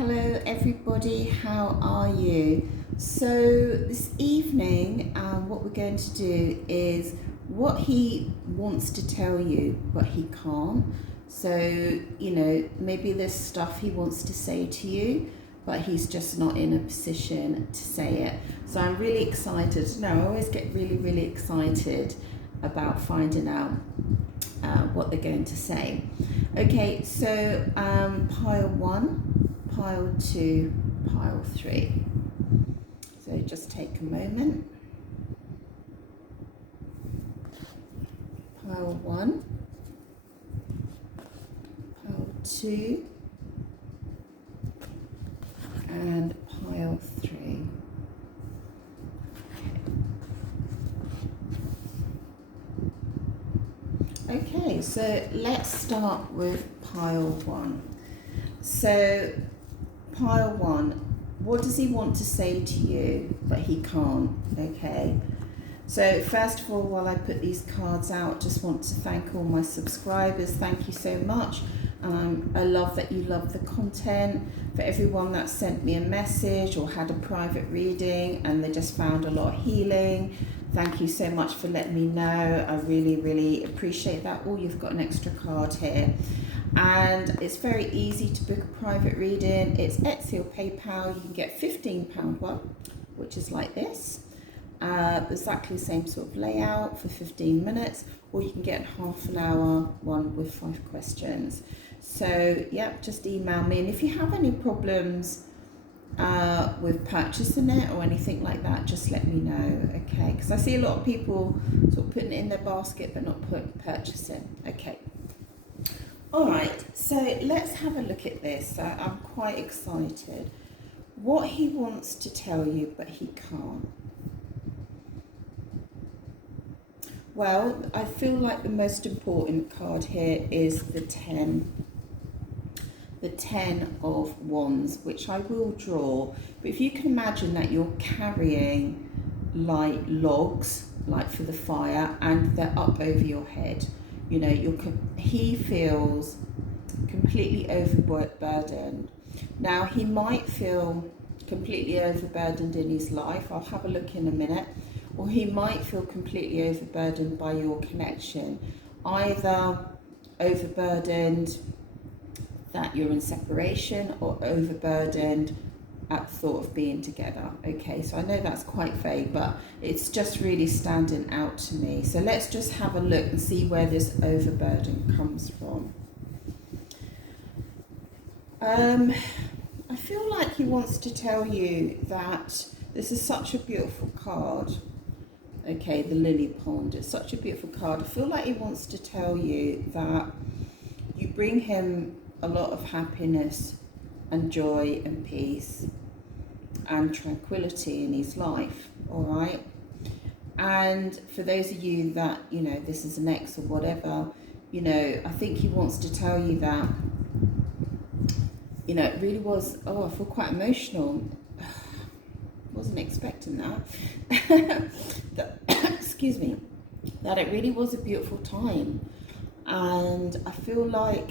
Hello everybody, how are you? So this evening what we're going to do is what he wants to tell you but he can't. So, you know, maybe there's stuff he wants to say to you but he's just not in a position to say it. So I'm really excited. I always get really excited about finding out what they're going to say. Okay, so pile 1, pile 2, pile 3. So just take a moment. Pile 1, pile 2, and pile 3. Okay, so let's start with pile 1. So pile 1, what does he want to say to you but he can't? Okay, so first of all, while I put these cards out, just want to thank all my subscribers. Thank you so much. I love that you love the content. For everyone that sent me a message or had a private reading and they just found a lot of healing, thank you so much for letting me know. I really appreciate that. Oh, you've got an extra card here. And it's very easy to book a private reading. It's Etsy or PayPal. You can get £15 one, which is like this. Exactly the same sort of layout for 15 minutes, or you can get half an hour one with 5 questions. So yeah, just email me, and if you have any problems with purchasing it or anything like that, just let me know, okay? Because I see a lot of people sort of putting it in their basket but not purchasing. Okay. All right, so let's have a look at this. I'm quite excited. What he wants to tell you but he can't. Well, I feel like the most important card here is the 10. The 10 of Wands, which I will draw. But if you can imagine that you're carrying like logs, like for the fire, and they're up over your head. You know, he feels completely overburdened. Now, he might feel completely overburdened in his life. I'll have a look in a minute. Or he might feel completely overburdened by your connection. Either overburdened that you're in separation or overburdened at the thought of being together. Okay, so I know that's quite vague, but it's just really standing out to me. So let's just have a look and see where this overburden comes from. I feel like he wants to tell you that this is such a beautiful card. Okay, the lily pond, it's such a beautiful card. I feel like he wants to tell you that you bring him a lot of happiness and joy and peace and tranquility in his life, all right? And for those of you that, you know, this is an ex or whatever, you know, I think he wants to tell you that, you know, it really was, oh, I feel quite emotional. Wasn't expecting that. Excuse me, that it really was a beautiful time. And I feel like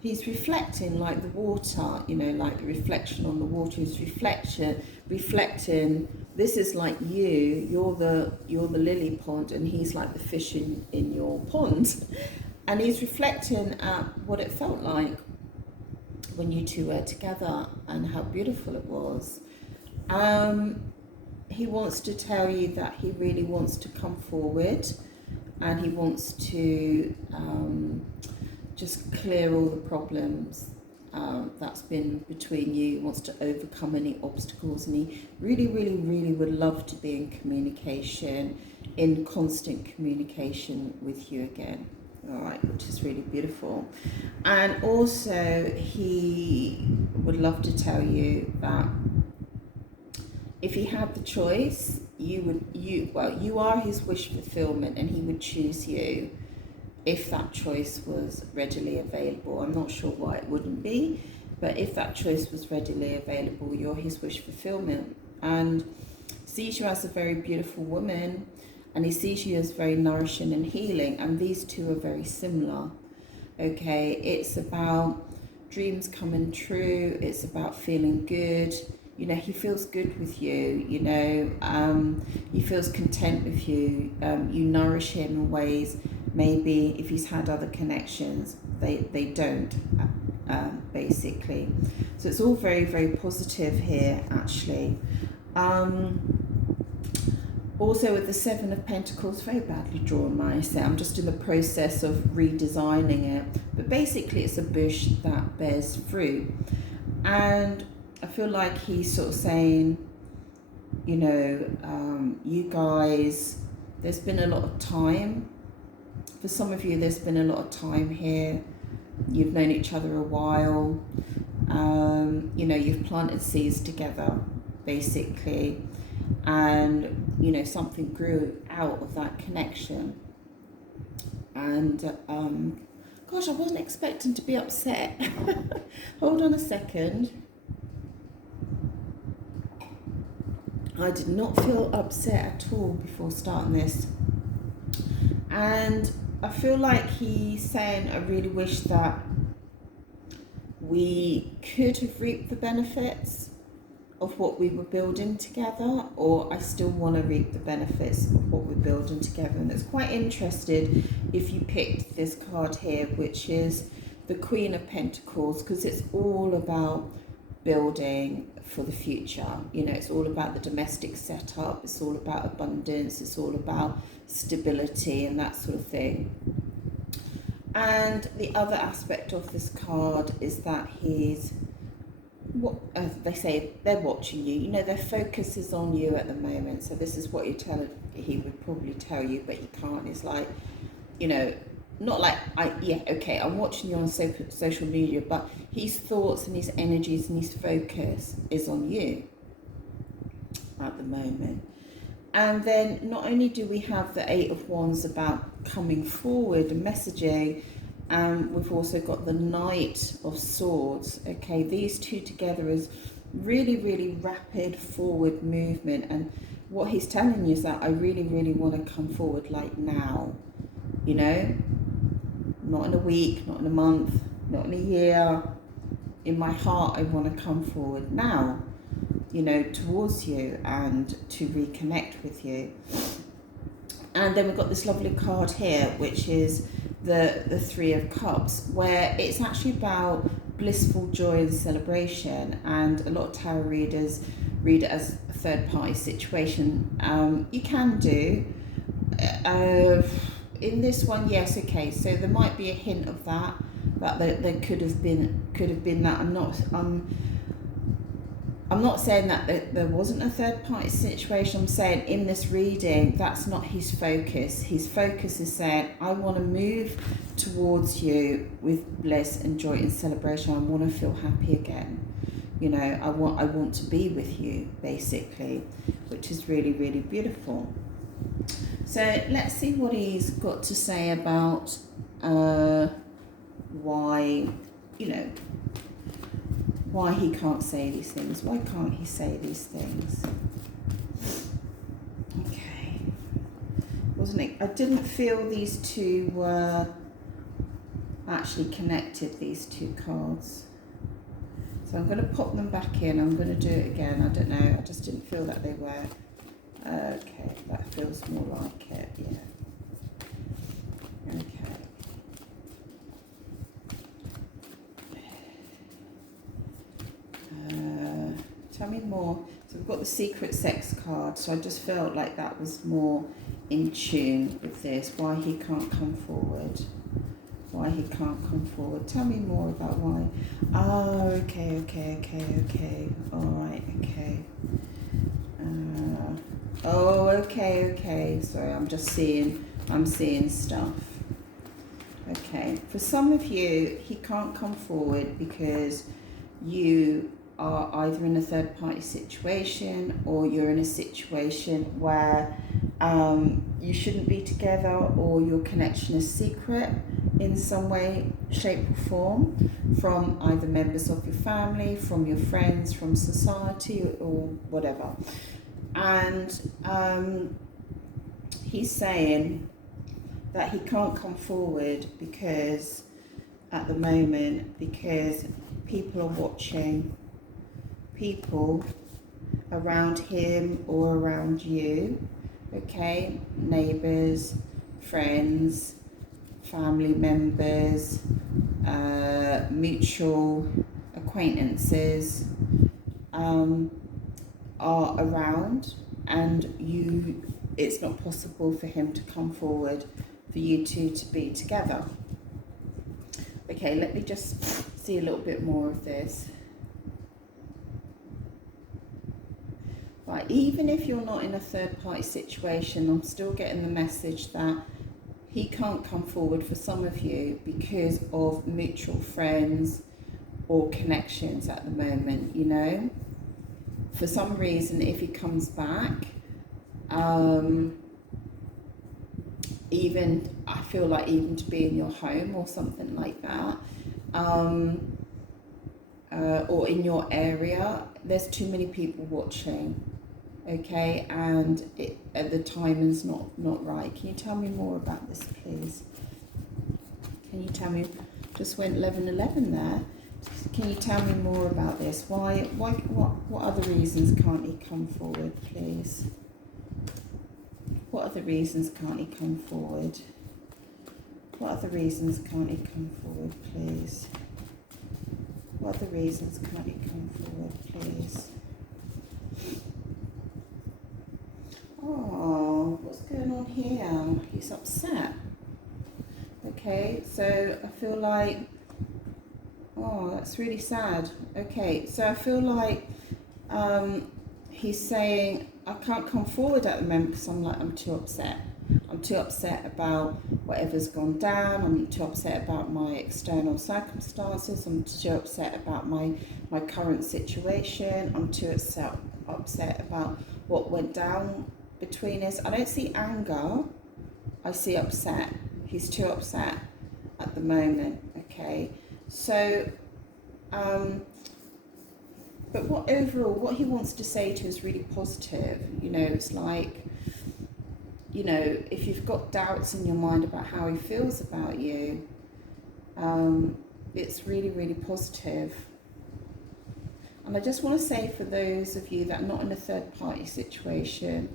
he's reflecting like the water, you know, like the reflection on the water. He's reflecting. This is like you're the lily pond, and he's like the fish in your pond. And he's reflecting at what it felt like when you two were together and how beautiful it was. He wants to tell you that he really wants to come forward, and he wants to just clear all the problems that's been between you. He wants to overcome any obstacles, and he really would love to be in communication, in constant communication with you again. All right, which is really beautiful. And also he would love to tell you that if he had the choice, you are his wish fulfillment, and he would choose you if that choice was readily available. I'm not sure why it wouldn't be, but if that choice was readily available, you're his wish fulfillment. And sees you as a very beautiful woman, and he sees you as very nourishing and healing, and these two are very similar. Okay, it's about dreams coming true. It's about feeling good. You know, he feels good with you. You know, he feels content with you. You nourish him in ways maybe if he's had other connections, they don't, basically. So it's all very, very positive here, actually. Also with the Seven of Pentacles, very badly drawn, might I say. I'm just in the process of redesigning it. But basically it's a bush that bears fruit. And I feel like he's sort of saying, you know, you guys, there's been a lot of time. For some of you, there's been a lot of time here. You've known each other a while. You know, you've planted seeds together, basically. And, you know, something grew out of that connection. And, gosh, I wasn't expecting to be upset. Hold on a second. I did not feel upset at all before starting this. And I feel like he's saying, I really wish that we could have reaped the benefits of what we were building together, or I still want to reap the benefits of what we're building together. And it's quite interesting if you picked this card here, which is the Queen of Pentacles, because it's all about building for the future. You know, it's all about the domestic setup, it's all about abundance, it's all about stability and that sort of thing. And the other aspect of this card is that he's, what they say, they're watching you. You know, their focus is on you at the moment. So this is what he would probably tell you, but he can't. It's like, you know, not like, I'm watching you on social media, but his thoughts and his energies and his focus is on you at the moment. And then not only do we have the Eight of Wands about coming forward and messaging, we've also got the Knight of Swords. Okay, these two together is really, really rapid forward movement. And what he's telling you is that I really, really want to come forward like now. You know, not in a week, not in a month, not in a year. In my heart, I want to come forward now, you know, towards you and to reconnect with you. And then we've got this lovely card here, which is the Three of Cups, where it's actually about blissful joy and celebration. And a lot of tarot readers read it as a third-party situation. You can do. In this one, yes, okay. So there might be a hint of that there could have been that. I'm not saying that there wasn't a third-party situation. I'm saying in this reading, that's not his focus. His focus is saying, I want to move towards you with bliss and joy and celebration. I want to feel happy again. You know, I want to be with you, basically, which is really, really beautiful. So let's see what he's got to say about why, you know, why he can't say these things. Why can't he say these things? Okay. Wasn't it? I didn't feel these two were actually connected, these two cards. So I'm going to pop them back in. I'm going to do it again. I don't know. I just didn't feel that they were. Okay, that feels more like it, yeah. Okay. Tell me more. So we've got the Secret Sex card, so I just felt like that was more in tune with this. Why he can't come forward. Why he can't come forward. Tell me more about why. Oh, okay. Alright, okay. Oh, okay. Sorry, I'm seeing stuff. Okay, for some of you, he can't come forward because you are either in a third-party situation or you're in a situation where you shouldn't be together, or your connection is secret in some way, shape or form, from either members of your family, from your friends, from society, or whatever. And he's saying that he can't come forward because at the moment, because people are watching. People around him or around you, okay? Neighbours, friends, family members, mutual acquaintances are around, and it's not possible for him to come forward for you two to be together. Okay, let me just see a little bit more of this. Right, even if you're not in a third party situation, I'm still getting the message that he can't come forward for some of you because of mutual friends or connections at the moment, you know. For some reason, if he comes back, even, I feel like even to be in your home or something like that, or in your area, there's too many people watching, okay, and the timing's not right. Can you tell me more about this, please? Can you tell me, just went 11:11 there. Can you tell me more about this? What other reasons can't he come forward, please? What other reasons can't he come forward? What other reasons can't he come forward, please? What other reasons can't he come forward, please? Oh, what's going on here? He's upset. Okay, so I feel like, oh, that's really sad. Okay, so I feel like he's saying, I can't come forward at the moment because I'm too upset. I'm too upset about whatever's gone down. I'm too upset about my external circumstances. I'm too upset about my current situation. I'm too upset about what went down between us. I don't see anger. I see upset. He's too upset at the moment. Okay, so but what he wants to say to you is really positive. You know, it's like, you know, if you've got doubts in your mind about how he feels about you, it's really, really positive. And I just want to say, for those of you that are not in a third party situation,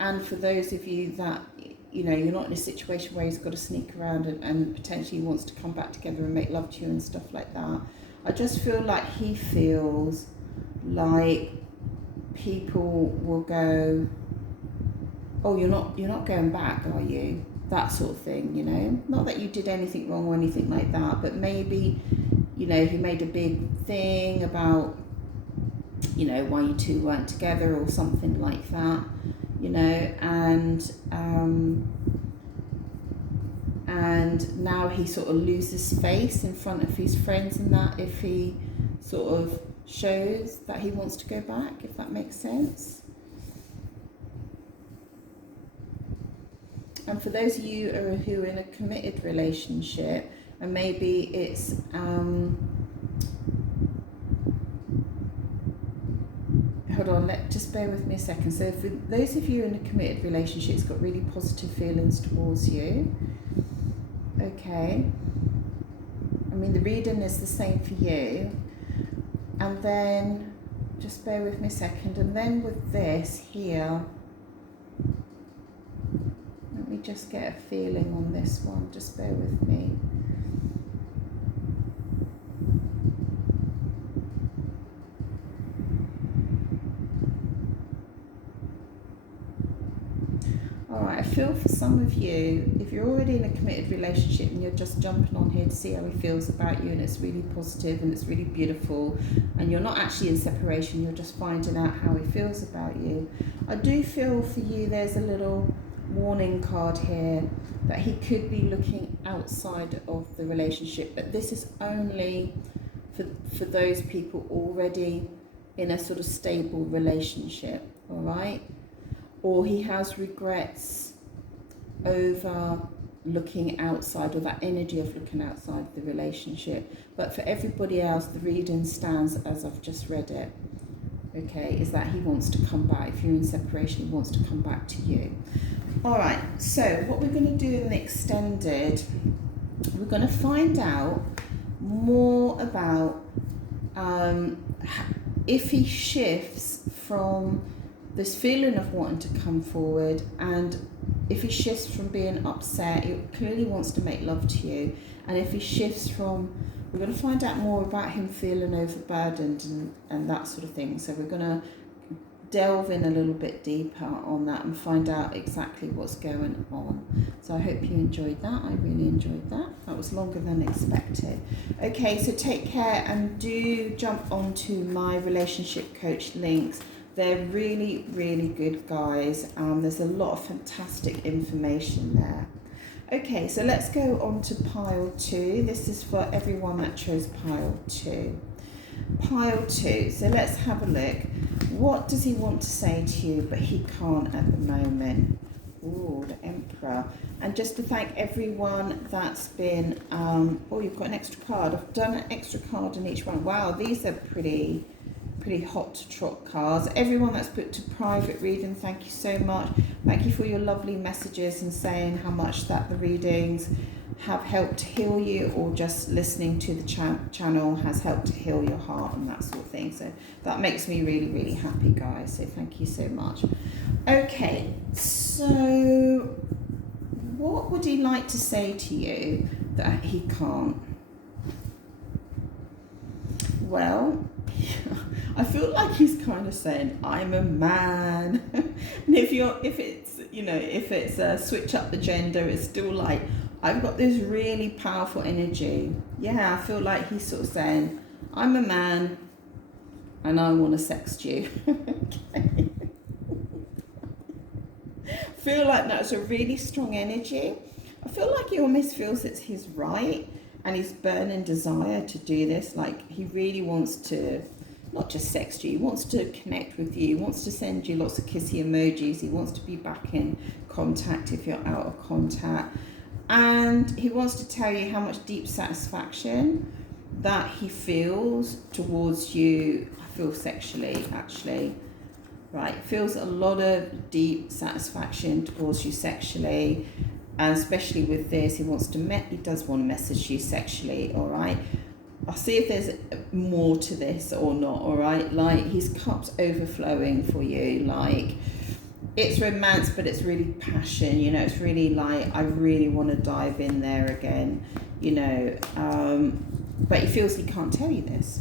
and for those of you that, you know, you're not in a situation where he's got to sneak around and potentially wants to come back together and make love to you and stuff like that, I just feel like he feels like people will go, oh, you're not going back, are you? That sort of thing, you know. Not that you did anything wrong or anything like that, but maybe, you know, he made a big thing about, you know, why you two weren't together or something like that, you know, and now he sort of loses face in front of his friends and that, if he sort of shows that he wants to go back, if that makes sense. And for those of you who are in a committed relationship, and maybe it's hold on, just bear with me a second. So for those of you in a committed relationship, it's got really positive feelings towards you. Okay. I mean, the reading is the same for you. And then, just bear with me a second. And then with this here, let me just get a feeling on this one. Just bear with me. Alright, I feel for some of you, if you're already in a committed relationship and you're just jumping on here to see how he feels about you, and it's really positive and it's really beautiful, and you're not actually in separation, you're just finding out how he feels about you, I do feel for you there's a little warning card here that he could be looking outside of the relationship, but this is only for those people already in a sort of stable relationship, alright? Or he has regrets over looking outside, or that energy of looking outside the relationship. But for everybody else, the reading stands as I've just read it. Okay, is that he wants to come back. If you're in separation, he wants to come back to you. All right, so what we're going to do in the extended, we're going to find out more about if he shifts from this feeling of wanting to come forward, and if he shifts from being upset, he clearly wants to make love to you, and if he shifts from, we're going to find out more about him feeling overburdened and that sort of thing. So we're going to delve in a little bit deeper on that and find out exactly what's going on. So I hope you enjoyed that. I really enjoyed that. That was longer than expected. Okay, so take care, and do jump onto my relationship coach links. They're really, really good, guys. There's a lot of fantastic information there. Okay, so let's go on to pile 2. This is for everyone that chose pile 2. Pile 2, so let's have a look. What does he want to say to you, but he can't at the moment? Ooh, the Emperor. And just to thank everyone that's been, oh, you've got an extra card. I've done an extra card in each one. Wow, these are pretty hot to trot cards. Everyone that's put to private reading, thank you so much. Thank you for your lovely messages and saying how much that the readings have helped heal you, or just listening to the channel has helped to heal your heart and that sort of thing. So that makes me really, really happy, guys. So thank you so much. Okay, so what would he like to say to you that he can't? Well, I feel like he's kind of saying, I'm a man. And if it's a switch up the gender, it's still like, I've got this really powerful energy. Yeah, I feel like he's sort of saying, I'm a man and I want to sext you. Okay. I feel like that's a really strong energy. I feel like he almost feels it's his right and his burning desire to do this. Like, he really wants to not just sext you, he wants to connect with you, he wants to send you lots of kissy emojis, he wants to be back in contact if you're out of contact. And he wants to tell you how much deep satisfaction that he feels towards you. I feel sexually, actually. Right, feels a lot of deep satisfaction towards you sexually. And especially with this, he does want to message you sexually, all right? I'll see if there's more to this or not, all right? Like, his cup's overflowing for you, like, it's romance, but it's really passion, you know, it's really like, I really want to dive in there again, you know, but he feels he can't tell you this,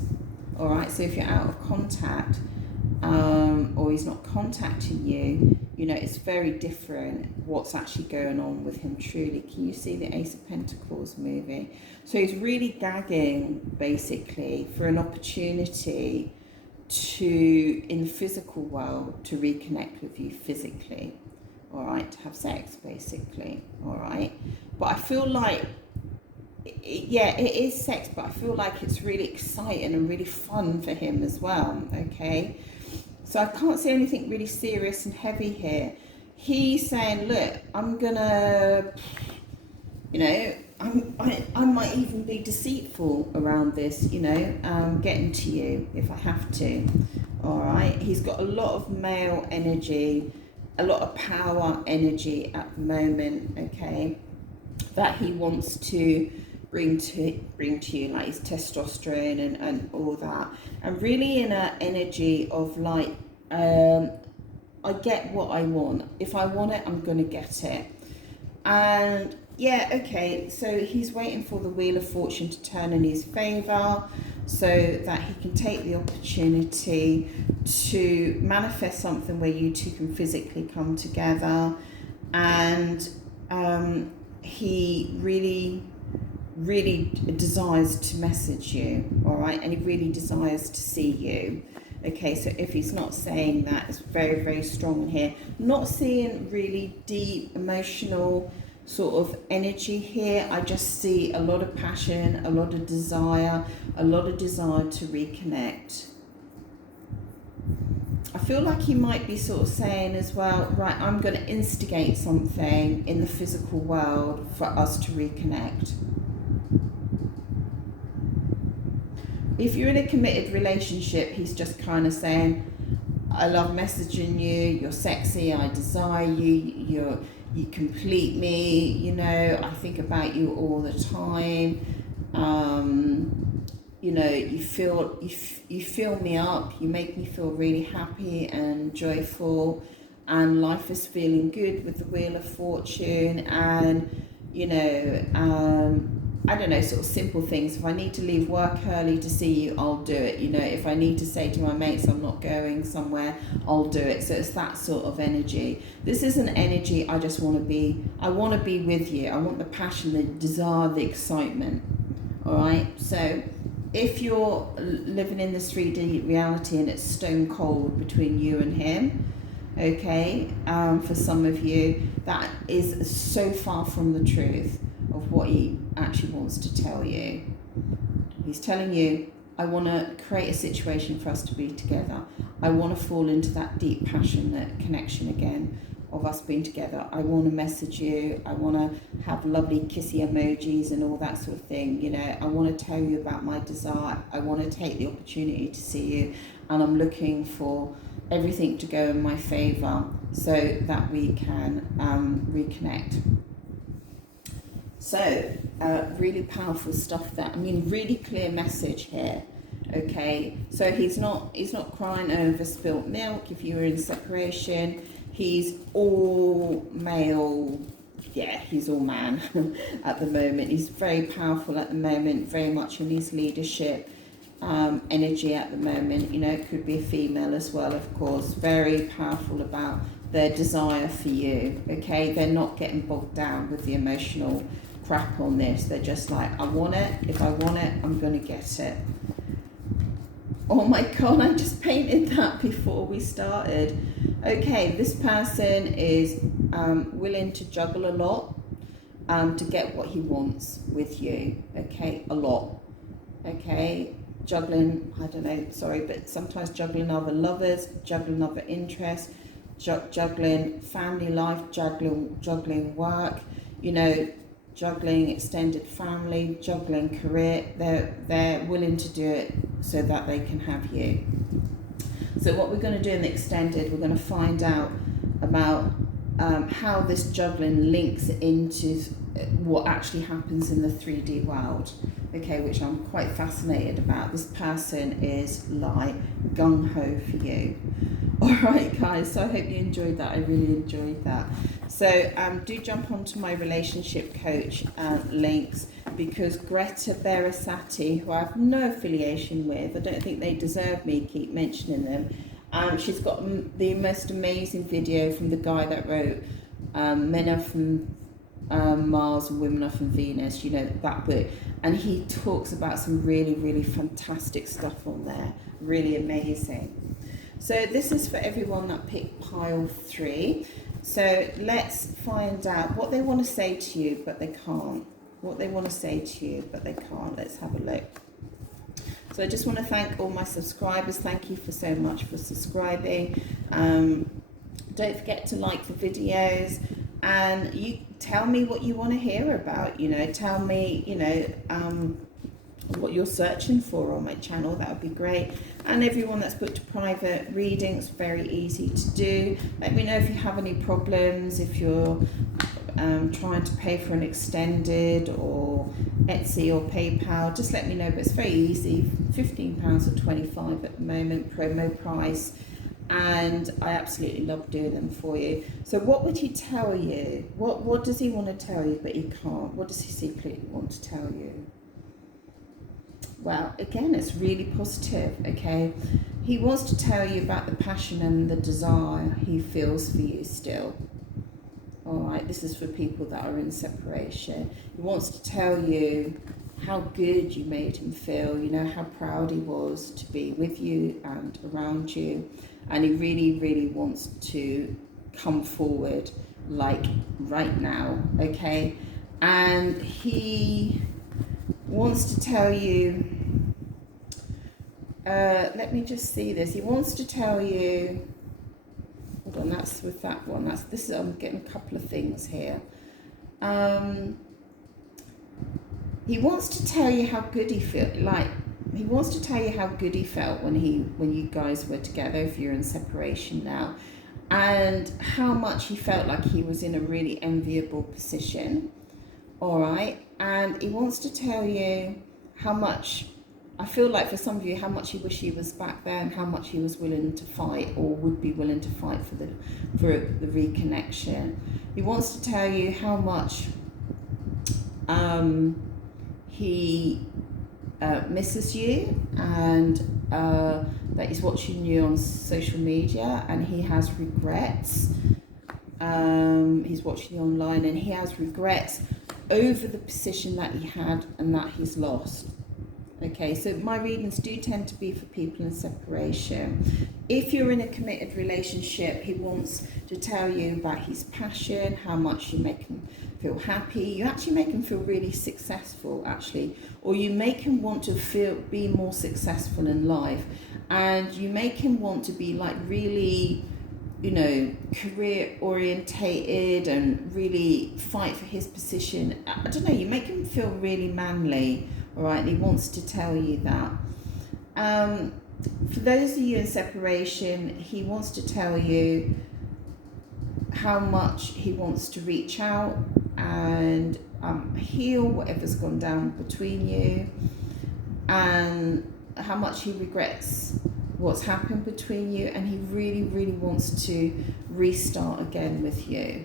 all right? So if you're out of contact, or he's not contacting you, you know, it's very different what's actually going on with him truly. Can you see the Ace of Pentacles moving? So he's really gagging, basically, for an opportunity to, in the physical world, to reconnect with you physically, all right, to have sex, basically, all right? But I feel like, yeah, it is sex, but I feel like it's really exciting and really fun for him as well, okay? So I can't see anything really serious and heavy here. He's saying, look, I'm gonna, you know, I might even be deceitful around this, you know, getting to you if I have to, all right? He's got a lot of male energy, a lot of power energy at the moment, okay, that he wants to bring to you, like his testosterone and all that, and really in an energy of like, I get what I want. If I want it, I'm gonna get it. And yeah, okay, so he's waiting for the Wheel of Fortune to turn in his favor so that he can take the opportunity to manifest something where you two can physically come together. And he really desires to message you, all right? And he really desires to see you. Okay, so if he's not saying that, it's very, very strong here. Not seeing really deep, emotional sort of energy here. I just see a lot of passion, a lot of desire to reconnect. I feel like he might be sort of saying as well, right, I'm going to instigate something in the physical world for us to reconnect. If you're in a committed relationship, he's just kind of saying, I love messaging you, you're sexy, I desire you, you complete me, you know, I think about you all the time. You know, you fill me up, you make me feel really happy and joyful, and life is feeling good with the Wheel of Fortune. And you know, I don't know, sort of simple things. If I need to leave work early to see you, I'll do it. You know, if I need to say to my mates I'm not going somewhere, I'll do it. So it's that sort of energy. This is an energy I just want to be. I want to be with you. I want the passion, the desire, the excitement. All right. So if you're living in this 3D reality and it's stone cold between you and him, okay, for some of you, that is so far from the truth of what he actually wants to tell you. He's telling you, I want to create a situation for us to be together. I want to fall into that deep passionate connection again of us being together. I want to message you. I want to have lovely kissy emojis and all that sort of thing. You know, I want to tell you about my desire. I want to take the opportunity to see you, and I'm looking for everything to go in my favor so that we can reconnect. So really powerful stuff there. I mean, really clear message here. Okay, so he's not crying over spilt milk. If you were in separation, he's all male. Yeah, he's all man at the moment. He's very powerful at the moment, very much in his leadership energy at the moment. You know, it could be a female as well, of course. Very powerful about their desire for you. Okay, they're not getting bogged down with the emotional crap on this. They're just like, I want it. If I want it, I'm going to get it. Oh my God, I just painted that before we started. Okay, this person is willing to juggle a lot to get what he wants with you. Okay, a lot. Okay, juggling, I don't know, sorry, but sometimes juggling other lovers, juggling other interests, juggling family life, juggling work, you know, juggling extended family, juggling career. They're willing to do it so that they can have you. So what we're going to do in the extended, we're going to find out about how this juggling links into what actually happens in the 3D world, okay, which I'm quite fascinated about. This person is like gung-ho for you. All right, guys, so I hope you enjoyed that. I really enjoyed that. So do jump onto my relationship coach links, because Greta Berasati, who I have no affiliation with, I don't think they deserve me keep mentioning them. She's got the most amazing video from the guy that wrote Men Are From Mars and Women Are From Venus, you know, that book. And he talks about some really, really fantastic stuff on there. Really amazing. So this is for everyone that picked pile 3. So let's find out what they want to say to you, but they can't. What they want to say to you, but they can't. Let's have a look. So I just want to thank all my subscribers. Thank you for so much for subscribing. Don't forget to like the videos, and you tell me what you want to hear about. You know, tell me, you know, what you're searching for on my channel. That would be great. And everyone that's booked a private reading, it's very easy to do. Let me know if you have any problems, if you're trying to pay for an extended or Etsy or PayPal. Just let me know, but it's very easy. £15 or £25 at the moment, promo price, and I absolutely love doing them for you. So what would he tell you? What does he want to tell you but he can't? What does he secretly want to tell you? Well, again, it's really positive, okay? He wants to tell you about the passion and the desire he feels for you still. All right, this is for people that are in separation. He wants to tell you how good you made him feel, you know, how proud he was to be with you and around you. And he really, really wants to come forward, like right now, okay? And he wants to tell you, let me just see this. He wants to tell you, hold on, that's with that one. I'm getting a couple of things here. He wants to tell you how good he felt. He wants to tell you how good he felt when you guys were together, if you're in separation now, and how much he felt like he was in a really enviable position. all right? And he wants to tell you how much, I feel like for some of you, how much he wish he was back there and how much he was willing to fight or would be willing to fight for the reconnection. He wants to tell you how much he misses you, and that he's watching you on social media and he has regrets. He's watching you online and he has regrets over the position that he had and that he's lost. Okay, so my readings do tend to be for people in separation. If you're in a committed relationship, he wants to tell you about his passion, how much you make him feel happy. You actually make him feel really successful, actually, or you make him want to be more successful in life, and you make him want to be like really, you know, career orientated and really fight for his position. I don't know, you make him feel really manly. All right, and he wants to tell you that. For those of you in separation, he wants to tell you how much he wants to reach out and heal whatever's gone down between you, and how much he regrets what's happened between you, and he really, really wants to restart again with you.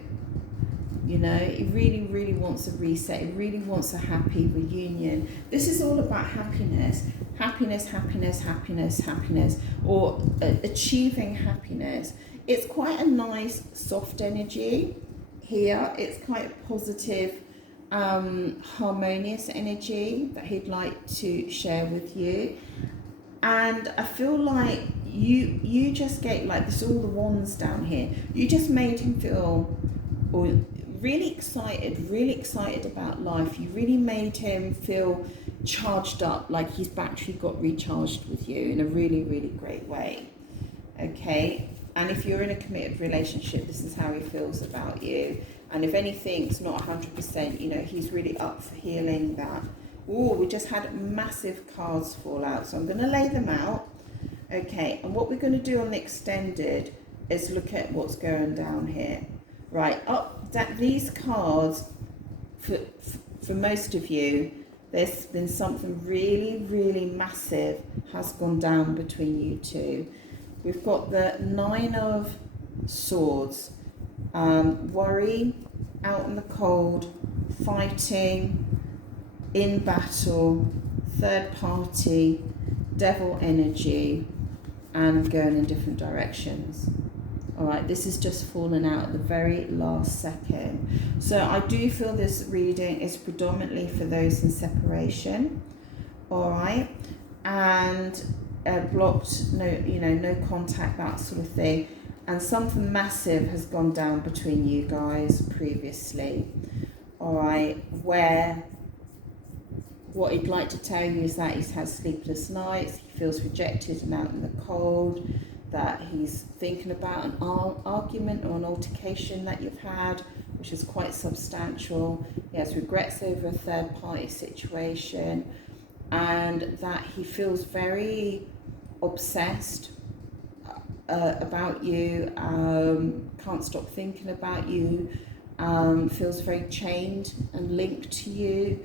You know, he really, really wants a reset. He really wants a happy reunion. This is all about happiness. Happiness, happiness, happiness, happiness, or achieving happiness. It's quite a nice, soft energy here. It's quite a positive, harmonious energy that he'd like to share with you. And I feel like you just get, like, this, all the wands down here. You just made him feel really excited about life. You really made him feel charged up, like his battery got recharged with you in a really, really great way. Okay, and if you're in a committed relationship, this is how he feels about you. And if anything's not 100%, you know, he's really up for healing that. Oh, we just had massive cards fall out, so I'm going to lay them out. Okay, and what we're going to do on the extended is look at what's going down here. Right, up that these cards, for most of you, there's been something really, really massive has gone down between you two. We've got the 9 of Swords, worry, out in the cold, fighting, in battle, third party, devil energy, and going in different directions. All right, this is just fallen out at the very last second. So I do feel this reading is predominantly for those in separation. All right, and blocked, no contact, that sort of thing. And something massive has gone down between you guys previously. All right, where what he'd like to tell you is that he's had sleepless nights, he feels rejected and out in the cold, that he's thinking about an argument or an altercation that you've had, which is quite substantial. He has regrets over a third party situation, and that he feels very obsessed about you, can't stop thinking about you, feels very chained and linked to you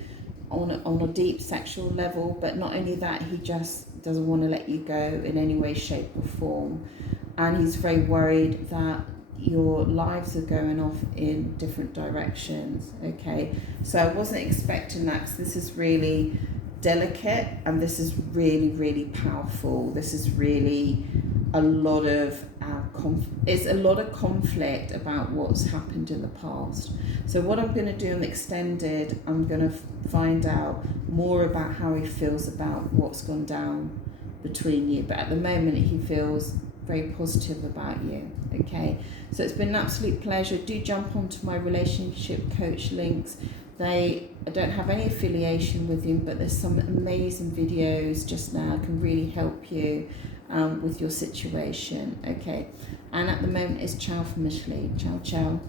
on a deep sexual level. But not only that, he just doesn't want to let you go in any way, shape or form, and he's very worried that your lives are going off in different directions. Okay, so I wasn't expecting that, because this is really delicate and this is really, really powerful. This is really a lot of it's a lot of conflict about what's happened in the past. So what I'm going to do in the extended, I'm going to find out more about how he feels about what's gone down between you. But at the moment, he feels very positive about you. Okay, so it's been an absolute pleasure. Do jump onto my relationship coach links. I don't have any affiliation with him, but there's some amazing videos just now can really help you with your situation. Okay, and at the moment it's ciao from Ashley. Ciao, ciao.